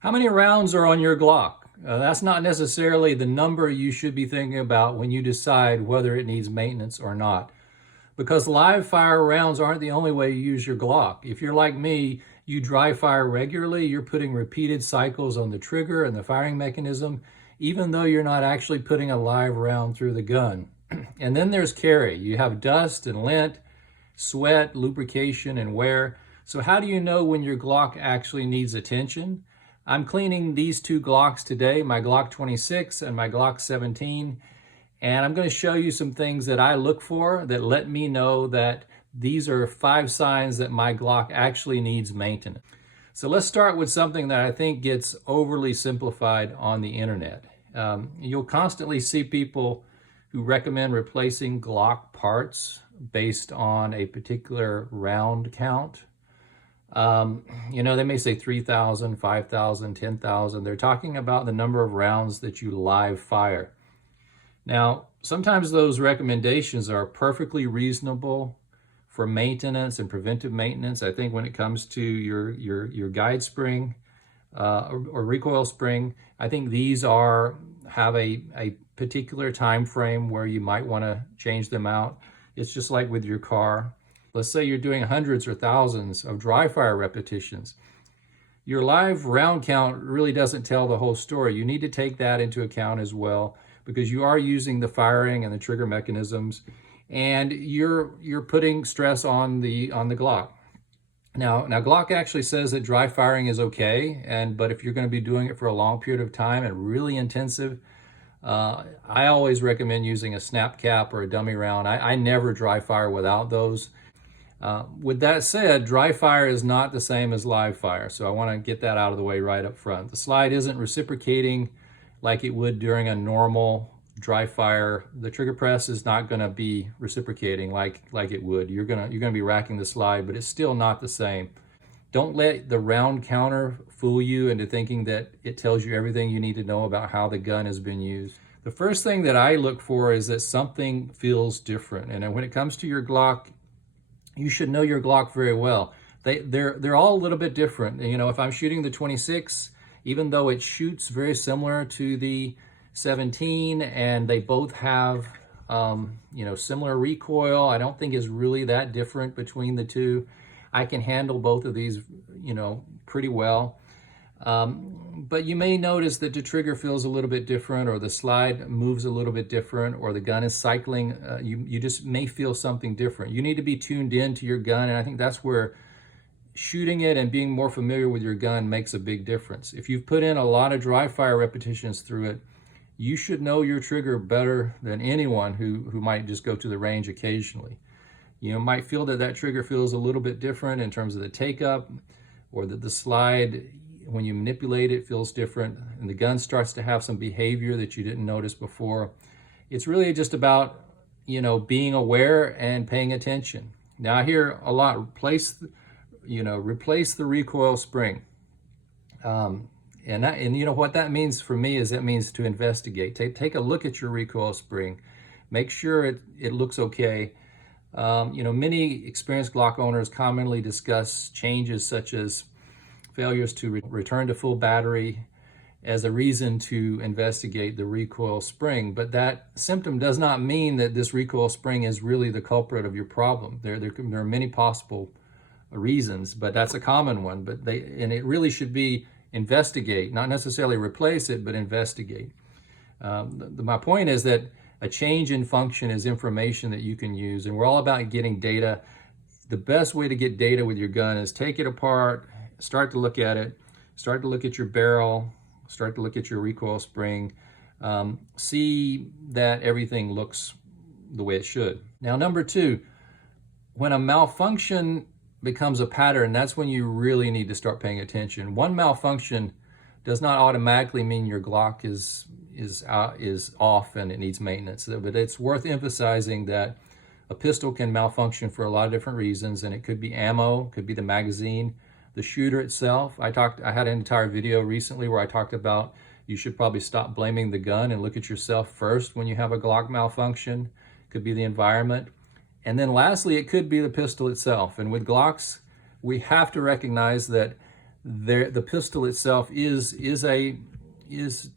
How many rounds are on your Glock? That's not necessarily the number you should be thinking about when you decide whether it needs maintenance or not. Because live fire rounds aren't the only way you use your Glock. If you're like me, you dry fire regularly, you're putting repeated cycles on the trigger and the firing mechanism, even though you're not actually putting a live round through the gun. And then there's carry. You have dust and lint, sweat, lubrication, and wear. So how do you know when your Glock actually needs attention? I'm cleaning these two Glocks today, my Glock 26 and my Glock 17, and I'm going to show you some things that I look for that let me know that these are 5 signs that my Glock actually needs maintenance. So let's start with something that I think gets overly simplified on the internet. You'll constantly see people who recommend replacing Glock parts based on a particular round count. They may say 3,000, 5,000, 10,000. They're talking about the number of rounds that you live fire. Now, sometimes those recommendations are perfectly reasonable for maintenance and preventive maintenance. I think when it comes to your guide spring or recoil spring, I think these have a particular time frame where you might want to change them out. It's just like with your car. Let's say you're doing hundreds or thousands of dry fire repetitions. Your live round count really doesn't tell the whole story. You need to take that into account as well, because you are using the firing and the trigger mechanisms, and you're putting stress on the Glock. Now Glock actually says that dry firing is okay, but if you're going to be doing it for a long period of time and really intensive, I always recommend using a snap cap or a dummy round. I never dry fire without those. With that said, dry fire is not the same as live fire, so I want to get that out of the way right up front. The slide isn't reciprocating like it would during a normal dry fire. The trigger press is not going to be reciprocating like it would. You're gonna be racking the slide, but it's still not the same. Don't let the round counter fool you into thinking that it tells you everything you need to know about how the gun has been used. The first thing that I look for is that something feels different, and when it comes to your Glock, you should know your Glock very well. They're all a little bit different. If I'm shooting the 26, even though it shoots very similar to the 17, and they both have similar recoil, I don't think is really that different between the two. I can handle both of these pretty well. But you may notice that the trigger feels a little bit different, or the slide moves a little bit different, or the gun is cycling. You just may feel something different. You need to be tuned in to your gun, and I think that's where shooting it and being more familiar with your gun makes a big difference. If you've put in a lot of dry fire repetitions through it, you should know your trigger better than anyone who might just go to the range occasionally. You might feel that trigger feels a little bit different in terms of the take-up, or that the slide, when you manipulate it, feels different, and the gun starts to have some behavior that you didn't notice before. It's really just about, being aware and paying attention. Now, I hear a lot, replace the recoil spring. And you know what that means for me is that means to investigate. Take a look at your recoil spring. Make sure it looks okay. Many experienced Glock owners commonly discuss changes such as failures to return to full battery as a reason to investigate the recoil spring. But that symptom does not mean that this recoil spring is really the culprit of your problem. There are many possible reasons, but that's a common one. And it really should be investigate, not necessarily replace it, but investigate. My point is that a change in function is information that you can use, and we're all about getting data. The best way to get data with your gun is take it apart, start to look at it, start to look at your barrel, start to look at your recoil spring, see that everything looks the way it should. Now, number 2, when a malfunction becomes a pattern, that's when you really need to start paying attention. One malfunction does not automatically mean your Glock is off and it needs maintenance, but it's worth emphasizing that a pistol can malfunction for a lot of different reasons, and it could be ammo, could be the magazine, the shooter itself. I had an entire video recently where I talked about you should probably stop blaming the gun and look at yourself first when you have a Glock malfunction. Could be the environment. And then lastly, it could be the pistol itself. And with Glocks, we have to recognize that the pistol itself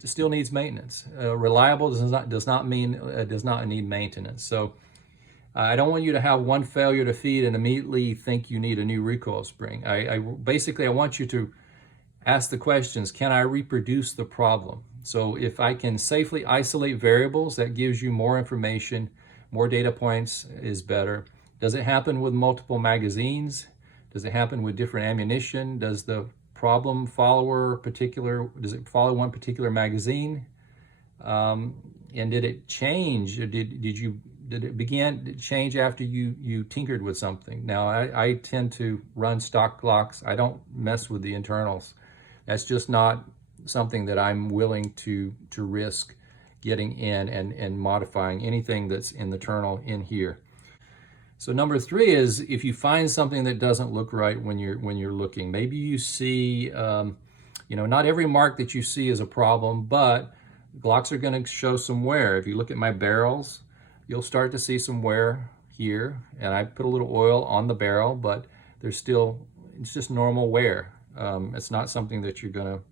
still needs maintenance. Reliable does not mean does not need maintenance. So I don't want you to have one failure to feed and immediately think you need a new recoil spring. Basically I want you to ask the questions: can I reproduce the problem? So if I can safely isolate variables, that gives you more information, more data points is better. Does it happen with multiple magazines? Does it happen with different ammunition? Does the problem follow does it follow one particular magazine? And did it change? Or did it begin to change after you tinkered with something? Now, I tend to run stock Glocks. I don't mess with the internals. That's just not something that I'm willing to risk getting in and modifying anything that's in the internal in here. So number 3 is, if you find something that doesn't look right when you're looking, maybe you see, not every mark that you see is a problem, but Glocks are going to show some wear. If you look at my barrels, you'll start to see some wear here, and I put a little oil on the barrel, but it's just normal wear. It's not something that you're going to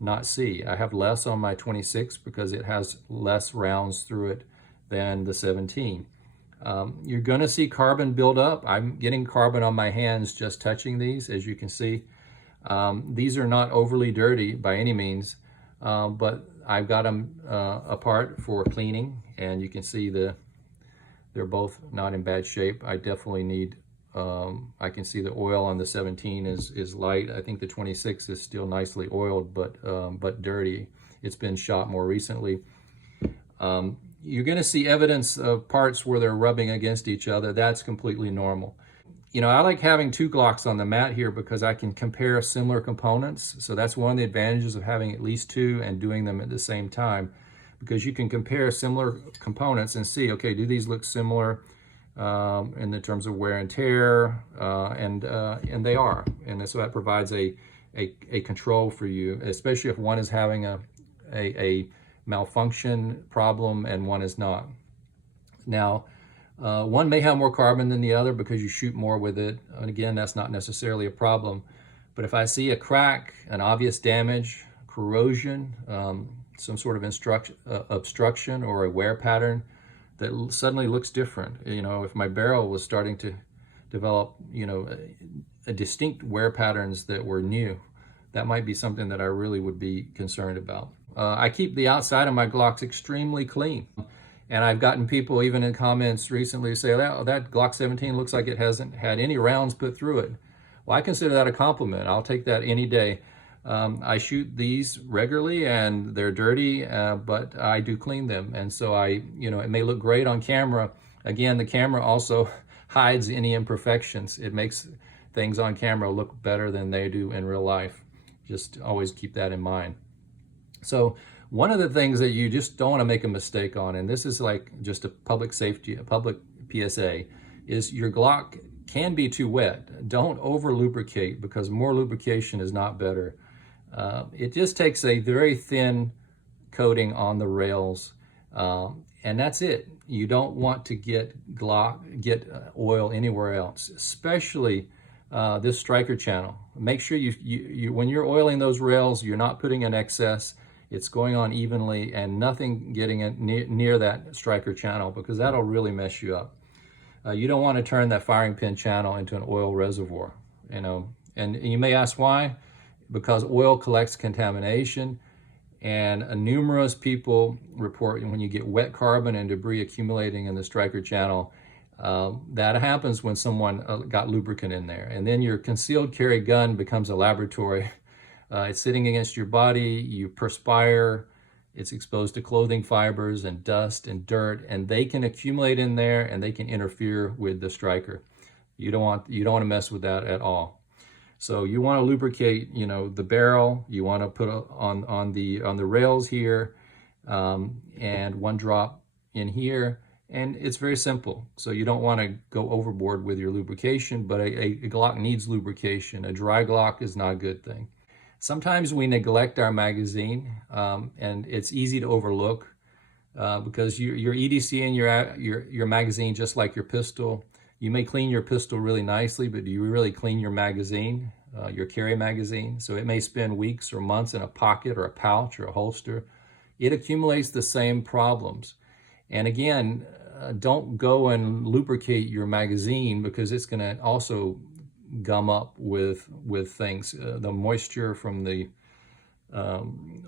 not see. I have less on my 26 because it has less rounds through it than the 17. You're going to see carbon build up. I'm getting carbon on my hands just touching these, as you can see. These are not overly dirty by any means, but I've got them apart for cleaning, and you can see they're both not in bad shape. I definitely need, I can see the oil on the 17 is light. I think the 26 is still nicely oiled, but dirty. It's been shot more recently. You're going to see evidence of parts where they're rubbing against each other. That's completely normal. I like having 2 Glocks on the mat here because I can compare similar components. So that's one of the advantages of having at least 2 and doing them at the same time, because you can compare similar components and see, okay, do these look similar in the terms of wear and tear? And they are. And so that provides a control for you, especially if one is having a malfunction problem and one is not. Now, one may have more carbon than the other because you shoot more with it. And again, that's not necessarily a problem. But if I see a crack, an obvious damage, corrosion, some sort of obstruction or a wear pattern that suddenly looks different, if my barrel was starting to develop, a distinct wear patterns that were new, that might be something that I really would be concerned about. I keep the outside of my Glocks extremely clean. And I've gotten people even in comments recently say, that Glock 17 looks like it hasn't had any rounds put through it. Well, I consider that a compliment. I'll take that any day. I shoot these regularly and they're dirty, but I do clean them. And so it may look great on camera. Again, the camera also hides any imperfections. It makes things on camera look better than they do in real life. Just always keep that in mind. So one of the things that you just don't want to make a mistake on, and this is like just a public safety, a public PSA, is your Glock can be too wet. Don't over lubricate, because more lubrication is not better. It just takes a very thin coating on the rails, and that's it. You don't want to get oil anywhere else, especially this striker channel. Make sure you when you're oiling those rails, you're not putting in excess. It's going on evenly and nothing getting near that striker channel, because that'll really mess you up. You don't want to turn that firing pin channel into an oil reservoir, and you may ask why. Because oil collects contamination, and numerous people report when you get wet carbon and debris accumulating in the striker channel, that happens when someone got lubricant in there, and then your concealed carry gun becomes a laboratory. It's sitting against your body, you perspire, it's exposed to clothing fibers and dust and dirt, and they can accumulate in there and they can interfere with the striker. You don't want to mess with that at all. So you want to lubricate, the barrel. You want to put on the rails here, and 1 drop in here, and it's very simple. So you don't want to go overboard with your lubrication, but a Glock needs lubrication. A dry Glock is not a good thing. Sometimes we neglect our magazine, and it's easy to overlook because your EDC and your magazine, just like your pistol, you may clean your pistol really nicely, but do you really clean your magazine? your carry magazine. So it may spend weeks or months in a pocket or a pouch or a holster. It accumulates the same problems. And again, don't go and lubricate your magazine, because it's going to also gum up with things. The moisture from the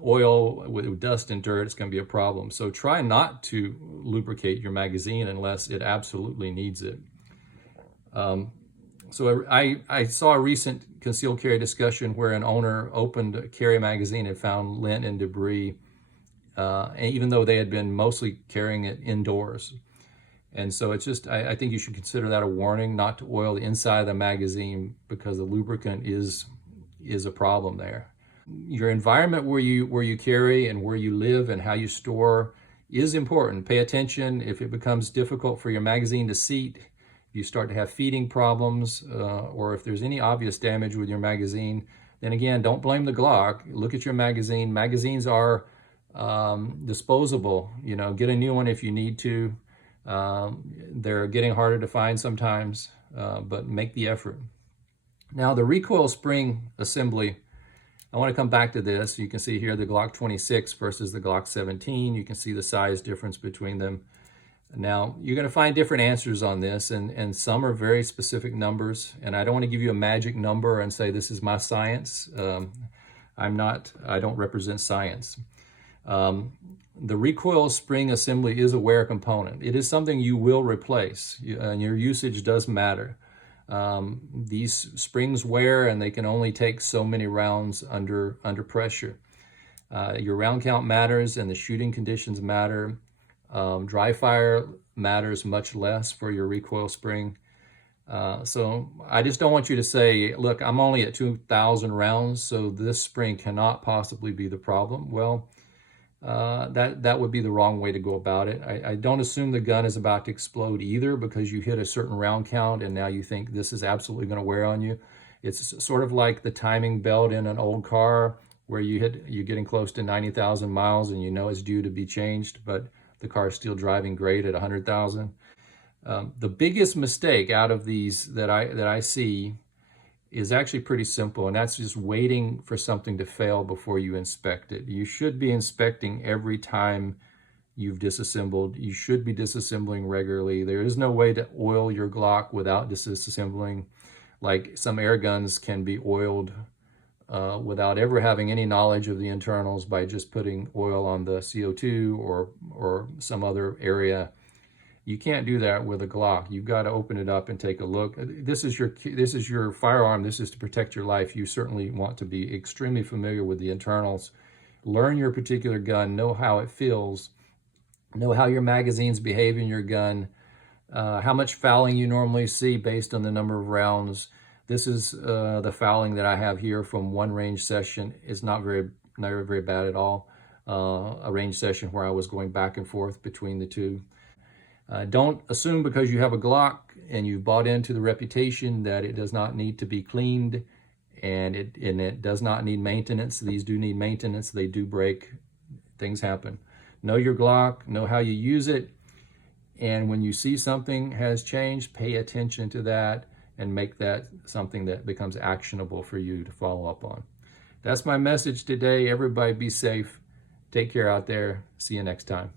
oil with dust and dirt, it's going to be a problem. So try not to lubricate your magazine unless it absolutely needs it. So I saw a recent concealed carry discussion where an owner opened a carry magazine and found lint and debris, even though they had been mostly carrying it indoors. And so it's just, I think you should consider that a warning not to oil the inside of the magazine, because the lubricant is a problem there. Your environment where you carry and where you live and how you store is important. Pay attention if it becomes difficult for your magazine to seat, if you start to have feeding problems, or if there's any obvious damage with your magazine. Then again, don't blame the Glock. Look at your magazine. Magazines are disposable. You know, get a new one if you need to. They're getting harder to find sometimes, but make the effort. Now, the recoil spring assembly, I want to come back to this. You can see here the Glock 26 versus the Glock 17. You can see the size difference between them. Now, you're going to find different answers on this, and some are very specific numbers. And I don't want to give you a magic number and say this is my science. I don't represent science. The recoil spring assembly is a wear component. It is something you will replace, and your usage does matter. These springs wear, and they can only take so many rounds under pressure. Your round count matters, and the shooting conditions matter. Dry fire matters much less for your recoil spring. So I just don't want you to say, look, I'm only at 2,000 rounds, so this spring cannot possibly be the problem. Well, that would be the wrong way to go about it. I don't assume the gun is about to explode either, because you hit a certain round count and now you think this is absolutely going to wear on you. It's sort of like the timing belt in an old car where you're getting close to 90,000 miles and you know it's due to be changed, but the car is still driving great at 100,000. The biggest mistake out of these that I see is actually pretty simple, and that's just waiting for something to fail before you inspect it. You should be inspecting every time you've disassembled. You should be disassembling regularly. There is no way to oil your Glock without disassembling. Like some air guns can be oiled without ever having any knowledge of the internals by just putting oil on the CO2 or some other area. You can't do that with a Glock. You've got to open it up and take a look. This is your firearm. This is to protect your life. You certainly want to be extremely familiar with the internals. Learn your particular gun. Know how it feels. Know how your magazines behave in your gun. How much fouling you normally see based on the number of rounds. This is the fouling that I have here from one range session. It's not very bad at all. A range session where I was going back and forth between the two. Don't assume because you have a Glock and you've bought into the reputation that it does not need to be cleaned and it does not need maintenance. These do need maintenance. They do break. Things happen. Know your Glock. Know how you use it. And when you see something has changed, pay attention to that and make that something that becomes actionable for you to follow up on. That's my message today. Everybody be safe. Take care out there. See you next time.